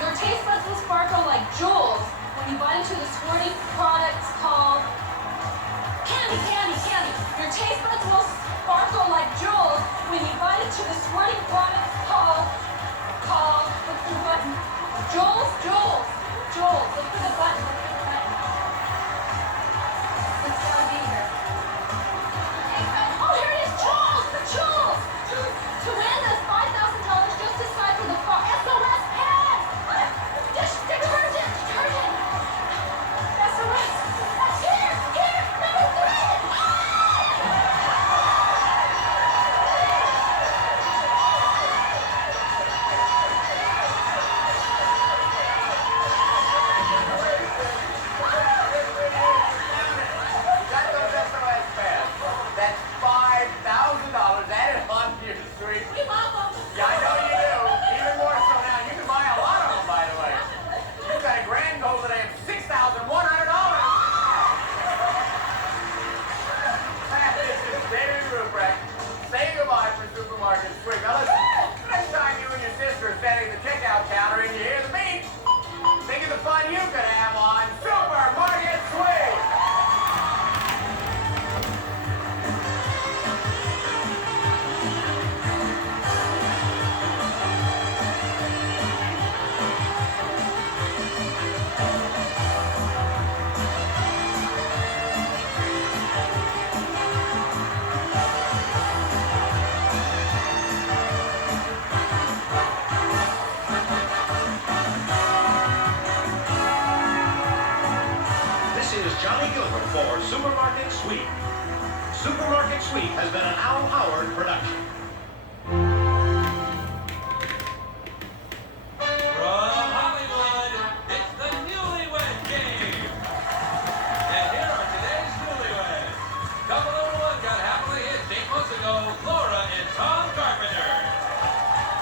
Your taste buds will sparkle like jewels when you bite into the squirting products called candy, candy, candy. Your taste buds will sparkle like jewels when you bite into the squirting products called, look for the button. Jules. Look for the button. It's gotta be here. Oh, here it is, Jules. To win this $5,000, just decipher the SOS pen. Dish detergent. SOS. Here, number 3. For Supermarket Sweep. Supermarket Sweep has been an Al Howard production. From Hollywood, it's the Newlywed Game. And here are today's newlyweds. Couple number 1 got happily hitched 8 months ago, Laura and Tom Carpenter.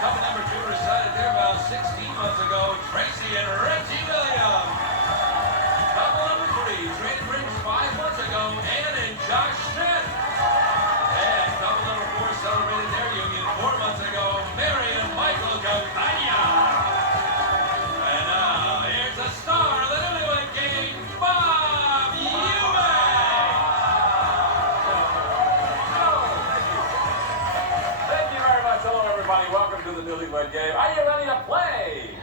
Couple number 2 decided their vows 16 months ago, Tracy and Reggie Williams. Couple number 3 traded rings 5 months ago, Ann and Josh Smith. And couple number 4 celebrated their union 4 months ago, Mary and Michael Gavinia. And now, here's the star of the Newlywed Game, Bob Ewing. Thank you very much. Hello, everybody. Welcome to the Newlywed Game. Are you ready to play?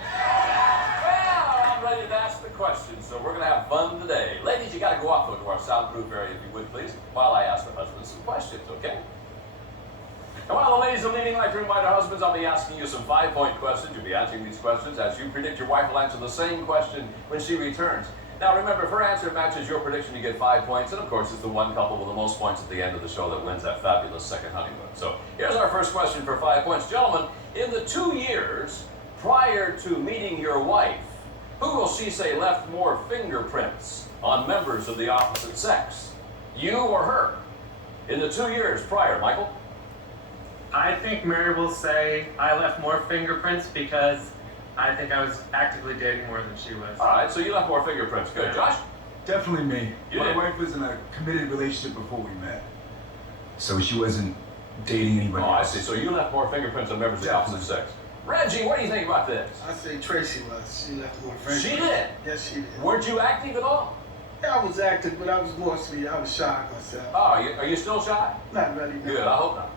Well, I'm ready to ask the questions, so we're going to have fun today. Ladies, you got to go off to our soundproof area, if you would, please, while I ask the husbands some questions, okay? And while the ladies are leaving, I'd like to remind our husbands I'll be asking you some 5-point questions. You'll be answering these questions as you predict your wife will answer the same question when she returns. Now, remember, if her answer matches your prediction, you get 5 points. And, of course, it's the one couple with the most points at the end of the show that wins that fabulous second honeymoon. So here's our first question for 5 points. Gentlemen, in the 2 years prior to meeting your wife, who will she say left more fingerprints on members of the opposite sex? You or her? In the 2 years prior, Michael? I think Mary will say I left more fingerprints because I think I was actively dating more than she was. All right, so you left more fingerprints. Good. Josh? Definitely me. You My did? wife was in a committed relationship before we met, so she wasn't dating anybody Oh, I else. see. So you left more fingerprints on members of the opposite sex. Reggie, what do you think about this? I say Tracy was. She left more friends. She did? Yes, she did. Weren't you active at all? Yeah, I was active, but I was mostly, I was shy myself. Oh, are you still shy? Not really. No. Good, I hope not.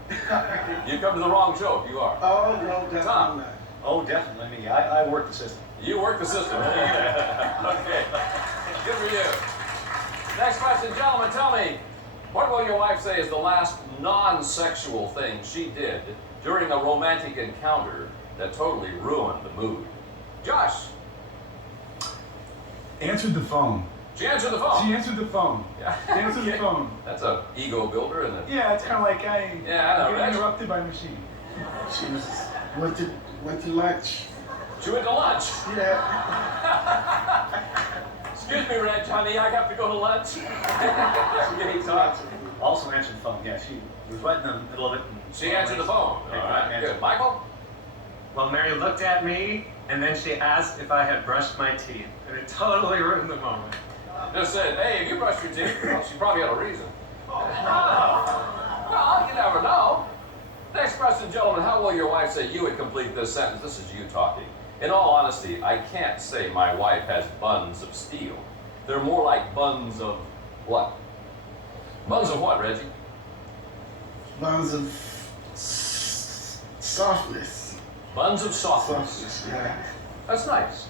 You come to the wrong show if you are. Oh, no, definitely Tom. not. Oh, definitely me. I work the system. You work the system. Okay. Good for you. Next question, gentlemen, tell me, what will your wife say is the last non-sexual thing she did during a romantic encounter that totally ruined the mood? Josh. Answered the phone. She answered the phone. She answered the phone. Yeah. Answered the phone. That's a ego builder, isn't it? Yeah, it's kind of like Yeah, I know, get right? interrupted by a machine. She went to lunch. She went to lunch. Yeah. Excuse me, Reg, honey, I have to go to lunch. Also answered the phone. Yeah, she was right in the middle of it. She answered the phone. All right, good. Michael? Well, Mary looked at me, and then she asked if I had brushed my teeth, and it totally ruined the moment. Just said, hey, have you brushed your teeth? Well, she probably had a reason. Well, you never know. Next question, gentlemen. How will your wife say you would complete this sentence? This is you talking. In all honesty, I can't say my wife has buns of steel. They're more like buns of what? Buns of what, Reggie? Buns of softness. Buns of softness. Softness, yeah. That's nice.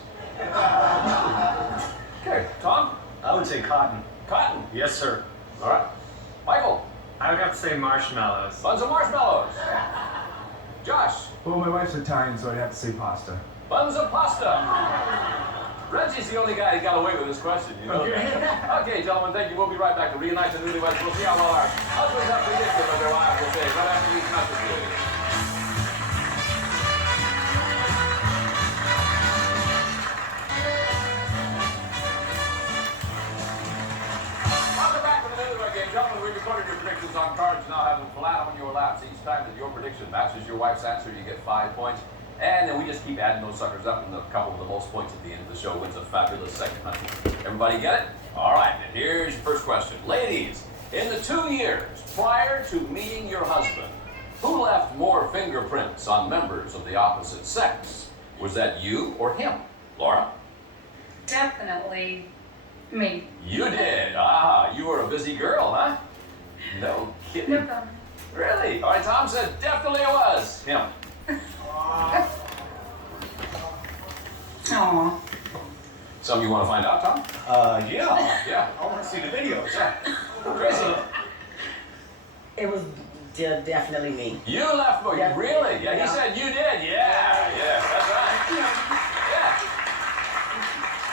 Okay, Tom? I would say cotton. Cotton? Yes, sir. All right. Michael? I would have to say marshmallows. Buns of marshmallows. Josh? Well, my wife's Italian, so I'd have to say pasta. Buns of pasta. Reggie's the only guy who got away with this question, you know. Okay, gentlemen, thank you. We'll be right back to reunite the newlyweds. We'll see how well our husbands have predicted what their wives will say right after these messages. Welcome back to the Newlywed Game. Gentlemen, we recorded your predictions on cards. Now have them flat on your laps. Each time that your prediction matches your wife's answer, you get 5 points. And then we just keep adding those suckers up, and the couple with the most points at the end of the show wins a fabulous second hunting. Everybody get it? All right, and here's your first question. Ladies, in the 2 years prior to meeting your husband, who left more fingerprints on members of the opposite sex? Was that you or him? Laura? Definitely me. You did. Ah, you were a busy girl, huh? No kidding. No problem. Really? All right, Tom said definitely it was him. Aw. Something you want to find out, Tom? Yeah. Yeah. I want to see the videos. Tracy, It was definitely me. you left more. Yeah. Really? Yeah, he Yeah. said you did. Yeah, that's right. Yeah.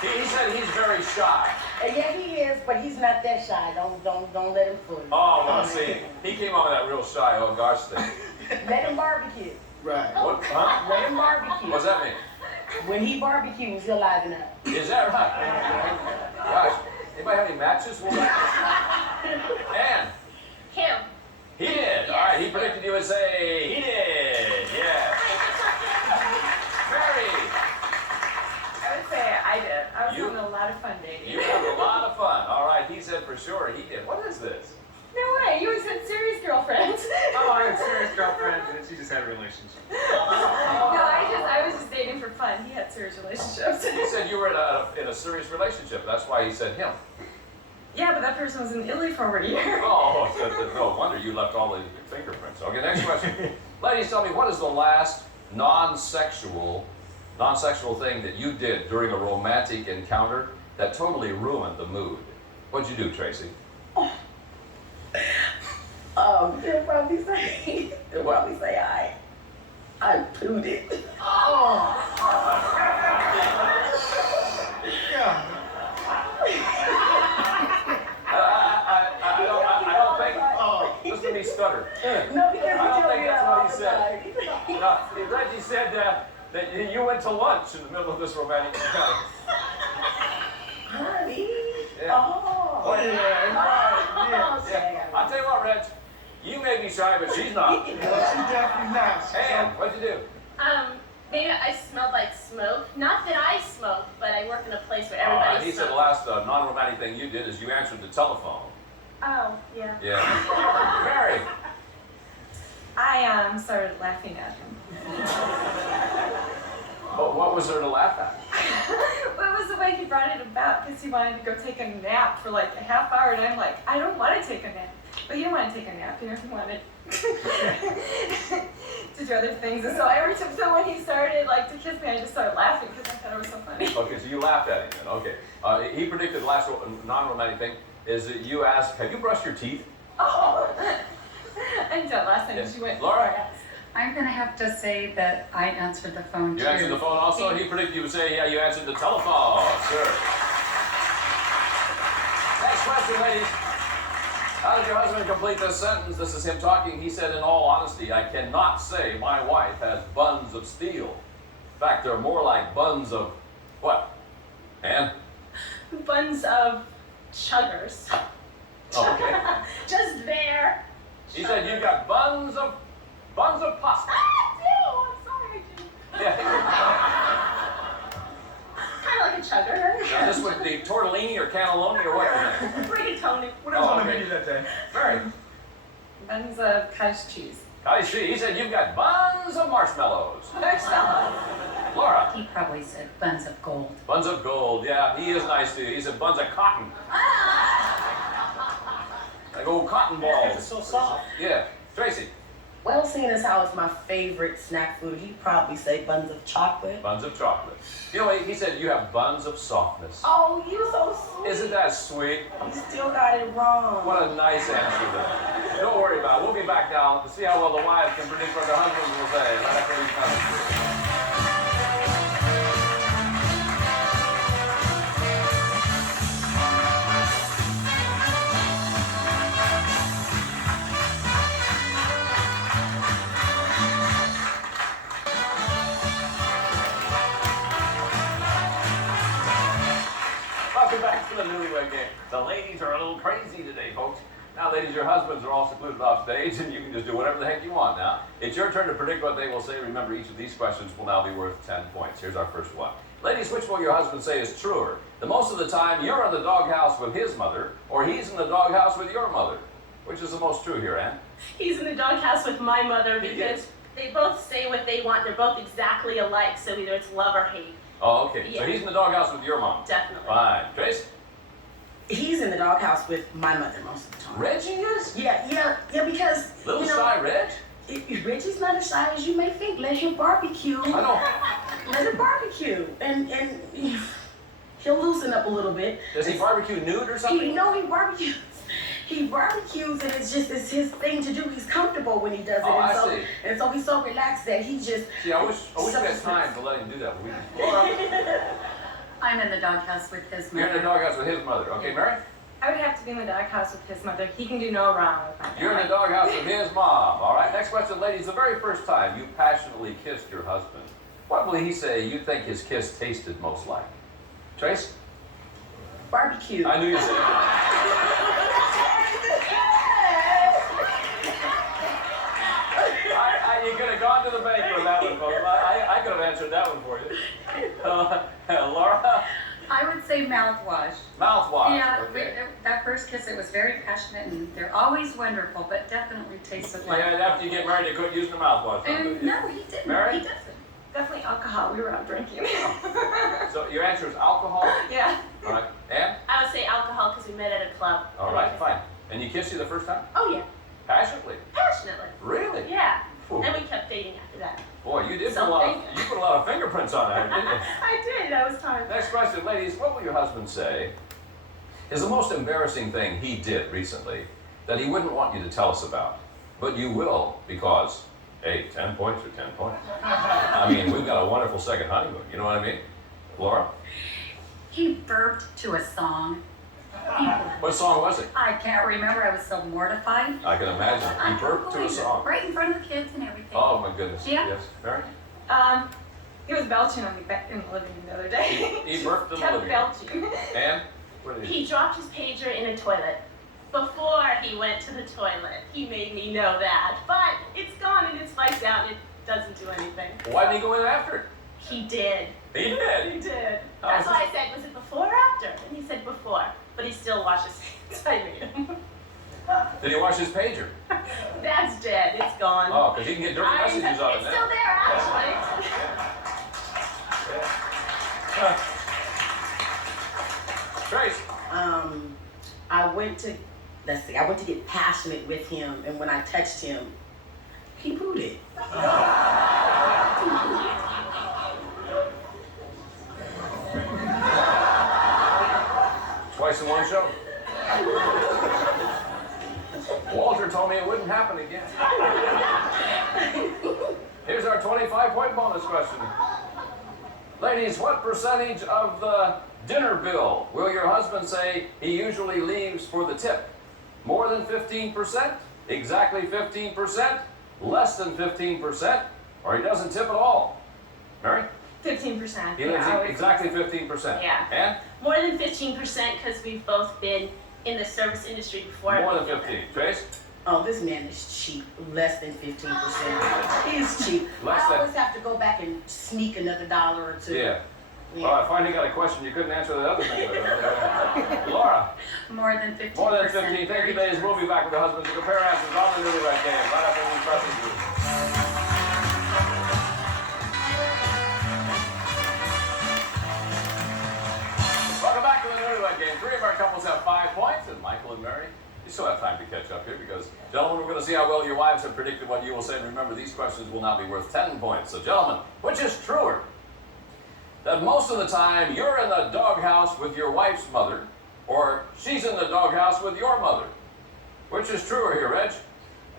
He said he's very shy. Yeah, he is, but he's not that shy. Don't let him fool you. Oh, well, see, he came on with that real shy, oh gosh thing. Let him barbecue. Right. What? Huh? Let him barbecue. What's that mean? When he barbecues, he'll liven up. Is that right? Gosh, anybody have any matches? We'll Ann, Him. he did. All right, he predicted you would say he did. Yeah. Mary, I would say I did. I was You- having a lot of fun dating. you had a lot of fun. All right, he said for sure he did. What is this? No way. You always said serious girlfriends. Oh, I had serious girlfriends, and she just had a relationship. No, I was just dating for fun. He had serious relationships. He said you were in a serious relationship. That's why he said him. Yeah, but that person was in Italy for over a year. Oh, no wonder you left all the fingerprints. Okay, next question. Ladies, tell me, what is the last non-sexual thing that you did during a romantic encounter that totally ruined the mood? What'd you do, Tracy? They'll probably say I pooted. I don't think. Listen to me stutter. No, because I don't think that's what he he said. No, Reggie said that you went to lunch in the middle of this romantic encounter. Honey. Yeah. Oh, yeah. Yeah. Yeah. I'll tell you what, Reg. You may be shy, but she's not. She definitely not. Ann, what'd you do? Maybe I smelled like smoke. Not that I smoke, but I work in a place where He everybody said the smokes. last non-romantic thing you did is you answered the telephone. Oh, yeah. Yeah. Mary. I started laughing at him. But what was there to laugh at? What was the way he brought it about? Because he wanted to go take a nap for like a half hour, and I'm like, I don't want to take a nap. But you don't want to take a nap, you know, you wanted to do other things. And so so when he started like to kiss me, I just started laughing because I thought it was so funny. Okay, so you laughed at him then. Okay. He predicted the last non-romantic thing is that you asked, have you brushed your teeth? Oh, I did that last time. Yes. She went, Laura? yes. I'm going to have to say that I answered the phone too. You answered the phone also? He predicted you would say, yeah, you answered the telephone. Sure. Next question, ladies. How did your husband complete this sentence? This is him talking. He said, in all honesty, I cannot say my wife has buns of steel. In fact, they're more like buns of what? Ann? Buns of chuggers. Oh, okay. Just there. He said you've got buns of pasta. I do. I'm sorry, Jim. Yeah. Kind of like a chugger. Now, this would be tortellini or cannelloni or what? Rigatoni. What else on the okay. menu that day? Mary. Buns of cottage cheese. Cottage cheese. He said you've got buns of marshmallows. Marshmallow. Laura. He probably said buns of gold. Buns of gold. Yeah, he is nice to you. He said buns of cotton. Like old cotton balls. It's so soft. Yeah. Tracy. Well, seeing as how it's my favorite snack food, he'd probably say buns of chocolate. Buns of chocolate. You know, he said you have buns of softness. Oh, you so sweet. Isn't that sweet? You still got it wrong. What a nice answer there. Don't worry about it. We'll be back now to see how well the wives can predict what their husbands will say right after these messages. Welcome back to the Newlywed Game. The ladies are a little crazy today, folks. Now, ladies, your husbands are all secluded off stage, and you can just do whatever the heck you want now. It's your turn to predict what they will say. Remember, each of these questions will now be worth 10 points. Here's our first one. Ladies, which will your husband say is truer? The most of the time, you're in the doghouse with his mother, or he's in the doghouse with your mother. Which is the most true here, Ann? He's in the doghouse with my mother because they both say what they want. They're both exactly alike, so either it's love or hate. Oh, okay. Yeah. So he's in the doghouse with your mom? Definitely. Fine. Trace? He's in the doghouse with my mother most of the time. Reggie is? Yeah, because, Little shy Reg? Reggie's not as shy as you may think. Let him barbecue. I don't... Let him barbecue. And he'll loosen up a little bit. Does he barbecue nude or something? He barbecues. He barbecues, and it's his thing to do. He's comfortable when he does it. Oh, and I so, see. And so he's so relaxed that he just... See, I wish we had time to let him do that. But we Laura, I'm in the doghouse with his you're in the mother. doghouse with his mother. Okay, Mary? I would have to be in the doghouse with his mother. He can do no wrong with my You're in the doghouse with his mom. All right, next question, ladies. The very first time you passionately kissed your husband, what will he say you think his kiss tasted most like? Trace? Barbecue. I knew you'd say that. You could have gone to the bank with that one, folks. I could have answered that one for you. Laura? I would say mouthwash. Mouthwash. Yeah, Okay. that first kiss, it was very passionate, and they're always wonderful, but definitely tasted like... Yeah, and after you get married, you quit using the mouthwash. And no, he didn't. Mary? He doesn't. Definitely alcohol. We were out drinking. So your answer is alcohol? Yeah. All right. Ann? I would say alcohol because we met at a club. All right, fine. And you kissed you the first time? Oh, yeah. Passionately? Passionately. Really? Yeah. Ooh. And we kept dating after that. Boy, you did So you put a lot of fingerprints on that, didn't you? I did. I was tired. Next question, ladies. What will your husband say is the most embarrassing thing he did recently that he wouldn't want you to tell us about? But you will because, hey, 10 points are 10 points. I mean, we've got a wonderful second honeymoon. You know what I mean? Laura? He burped to a song. What song was it? I can't remember. I was so mortified. I can imagine. He burped to a song. Right in front of the kids and everything. Oh, my goodness. Yeah. Yes. Mary? He was belching on me back in the living room the other day. He burped in the Kept living room. belching. Ann? What did He dropped his pager in a toilet. Before he went to the toilet, he made me know that. But it's gone and it's spiked out and it doesn't do anything. Why didn't he go in after it? He did. He did. He did. Oh, That's so- why I said, was it before or after? And he said before. But he still washes hands. I made him. Did he wash his pager? That's dead. It's gone. Oh, because he can get dirty messages out of It's that. still there, actually. Trace? I went to get passionate with him, and when I touched him, he booted. Twice in one show. Walter told me it wouldn't happen again. Here's our 25-point bonus question. Ladies, what percentage of the dinner bill will your husband say he usually leaves for the tip? More than 15%? Exactly 15%? Less than 15%? Or he doesn't tip at all? Mary? 15%. He lives Yeah, exactly 15%. Yeah. And? More than 15% because we've both been in the service industry before. More than 15. Trace? Oh, this man is cheap. Less than 15%. He's cheap. Less I than- always have to go back and sneak another $1 or $2. Yeah. Oh, I finally got a question you couldn't answer that other thing with. Laura? More than 15%. More than 15. Thank you, ladies. We'll be back with the husbands to compare answers on the Newlywed Game right after these messages. You still have time to catch up here because, gentlemen, we're going to see how well your wives have predicted what you will say. And remember, these questions will not be worth 10 points. So, gentlemen, which is truer? That most of the time you're in the doghouse with your wife's mother, or she's in the doghouse with your mother? Which is truer here, Reg?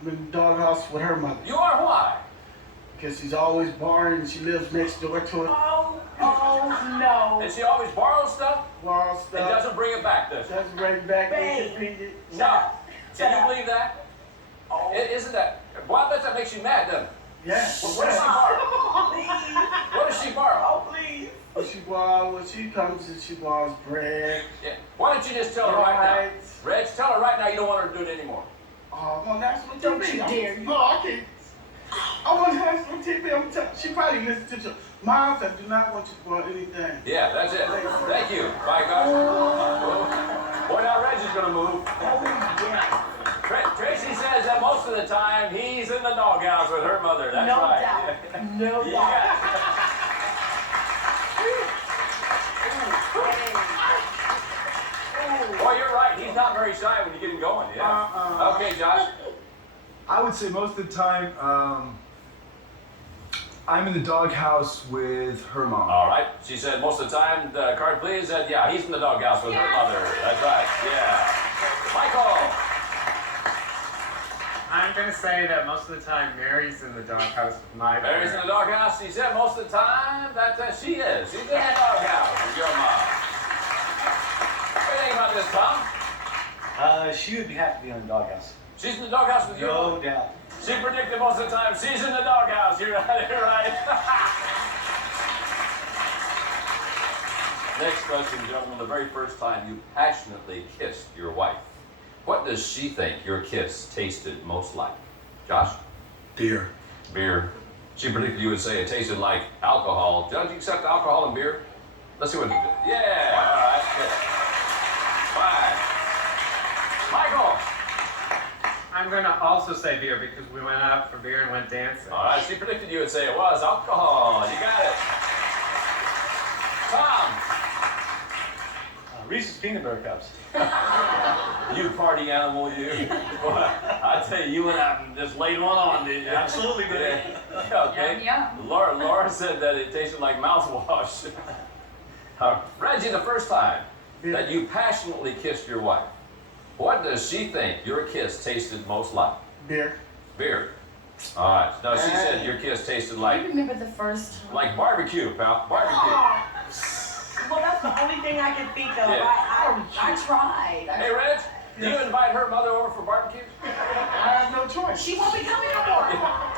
I'm in the doghouse with her mother. You are? Why? Because she's always borrowing and she lives next door to her. Oh no. And she always borrows stuff Borrow and stuff. doesn't bring it back, does she? Doesn't bring it back. Babe. No. Can you believe that? Oh. Isn't that? Well, I bet that makes you mad, doesn't it? Yeah. What does she borrow? Please. What does she borrow? Oh, please. When she comes and she borrows bread. Yeah. Why don't you just tell her right now? Reg, tell her right now you don't want her to do it anymore. Oh, on national TV. Don't you dare. No, I can't. I want national TV. She probably listens to the moms that do not want you to borrow anything. Yeah, that's it. Thank you. Bye, guys. Boy, now Reg is going to move. Tracy says that most of the time he's in the doghouse with her mother. That's No right. doubt. No doubt. Yeah. Boy, you're right. He's not very shy when you get him going. Yeah. Okay, Josh. I would say most of the time, I'm in the doghouse with her mom. All right. She said most of the time, the card please, that yeah, he's in the doghouse with her mother. That's right. Yeah. Michael. I'm gonna say that most of the time Mary's in the doghouse with my Mary's in parents. the doghouse. She said most of the time that she is. She's in the doghouse with your mom. What do you think about this, Tom? She would have to be in the doghouse. She's in the doghouse with you. No doubt. She predicted most of the time she's in the doghouse. You're right. You're right. Next question, gentlemen. The very first time you passionately kissed your wife, what does she think your kiss tasted most like? Josh? Beer. Beer. She predicted you would say it tasted like alcohol. Judge, you accept alcohol and beer? Let's see what you do. Yeah. All right. Good. Fine. Michael. I'm gonna also say beer because we went out for beer and went dancing. All right, she predicted you would say it was alcohol. You got it. Tom. Reese's peanut butter cups. You party animal, you. Boy, I tell you, you went out and just laid one on, didn't you? Absolutely, Yeah. Okay. Yum, yum. Laura said that it tasted like mouthwash. Reggie, the first time that you passionately kissed your wife, what does she think your kiss tasted most like? Beer. Beer. All right. No, she said your kiss tasted like I remember the first time. like barbecue, pal. Barbecue. Oh. Well, that's the only thing I could think of. Yeah. I tried. Hey, Reg, do you invite her mother over for barbecue? I have no choice. She won't be coming no more.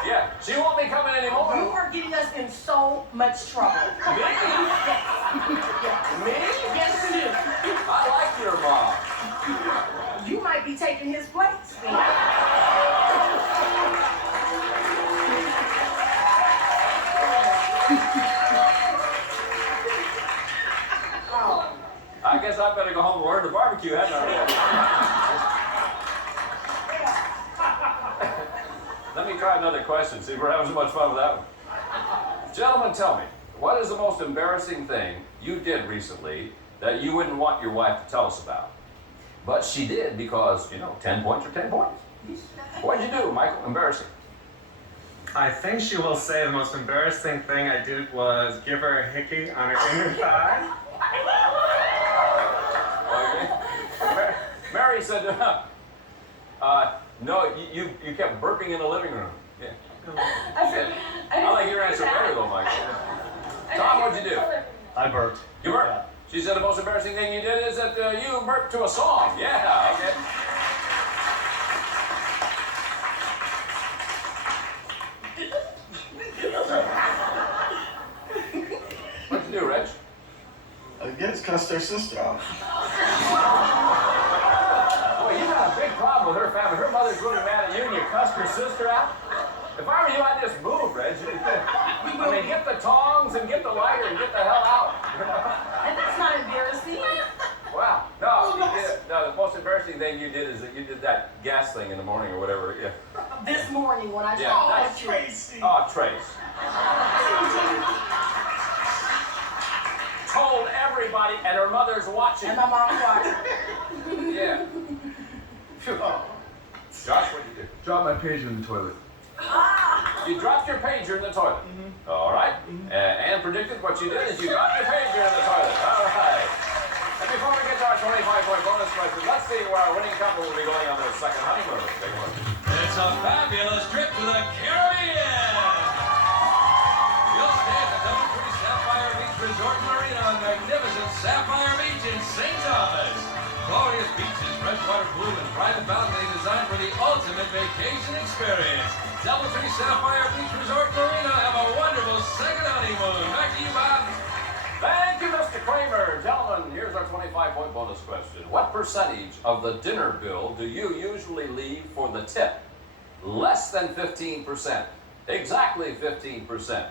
Yeah, she won't be coming You anymore. are getting us in so much trouble. Me? Me? Yes, you do. I like your mom. You might be taking his place. I guess I better go home and learn to barbecue, hadn't I? Let me try another question, see if we're having so much fun with that one. Gentlemen, tell me, what is the most embarrassing thing you did recently that you wouldn't want your wife to tell us about? But she did because, 10 points are 10 points. What'd you do, Michael? Embarrassing. I think she will say the most embarrassing thing I did was give her a hickey on her inner thigh. Okay. Mary said, no, you kept burping in the living room. Yeah. I like your answer better though, Michael. Tom, what'd you do? I burped. You burped? She said the most embarrassing thing you did is that you burped to a song. Yeah, okay. What'd you do, Reg? I guess cussed her sister out. Boy, you got a big problem with her family. Her mother's really mad at you and you cussed her sister out? If I were you, I'd just move, Reg. I mean, get the tongs and get the lighter and get the hell out. And that's not embarrassing. Wow. No, you did. No, the most embarrassing thing you did is that you did that gas thing in the morning or whatever. Yeah. This morning when I Yeah, told nice. Tracy. Oh, Trace. Told everybody, and her mother's watching. and my mom watched. Yeah. Phew. Oh. Josh, what'd you do? Drop my pager in the toilet. You dropped your pager in the toilet. All right. Ann predicted what you did is you dropped your pager in the toilet. All right. And before we get to our 25-point bonus question, let's see where our winning couple will be going on their second honeymoon. Take a look. It's a fabulous trip to the Caribbean. You'll stay at the Doubletree Sapphire Beach Resort Marina on magnificent Sapphire Beach in St. Thomas. Glorious beaches, freshwater pool, and private balcony designed for the ultimate vacation experience. Doubletree Sapphire Beach Resort Marina. Have a wonderful second honeymoon. Back to you, Bob. Thank you, Mr. Kramer. Gentlemen, here's our 25-point bonus question. What percentage of the dinner bill do you usually leave for the tip? Less than 15%, exactly 15%,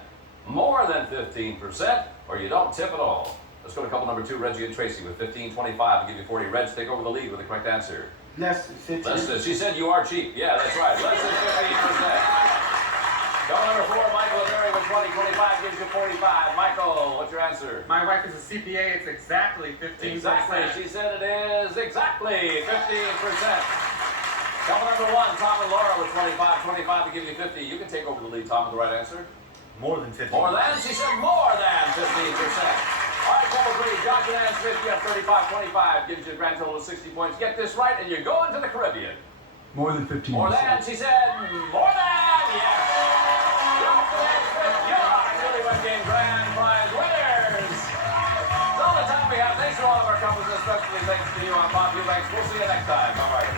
more than 15%, or you don't tip at all? Let's go to couple number 2, Reggie and Tracy with 15.25. I'll give you 40. Reg, take over the lead with the correct answer. Less than 50. Less than, she said you are cheap. Yeah, that's right. Less than 15%. Couple number 4, Michael and Mary with 20.25 gives you 45. Michael, what's your answer? My wife is a CPA. It's exactly 15%. Exactly. She said it is exactly 15%. Couple number 1, Tom and Laura with 25 to give you 50. You can take over the lead, Tom, with the right answer. More than 50. More than? She said more than 15%. All right, couple 3, Josh and Ann Smith, you have 35.25. Gives you a grand total of 60 points. Get this right, and you're going to the Caribbean. More than 15%. More than? She said more than. Yes. Josh and Ann Smith, you're our Newlywed Game grand prize winners. That's all the time we have. Thanks to all of our couples, especially thanks to you on Bob Eubanks. We'll see you next time. All right.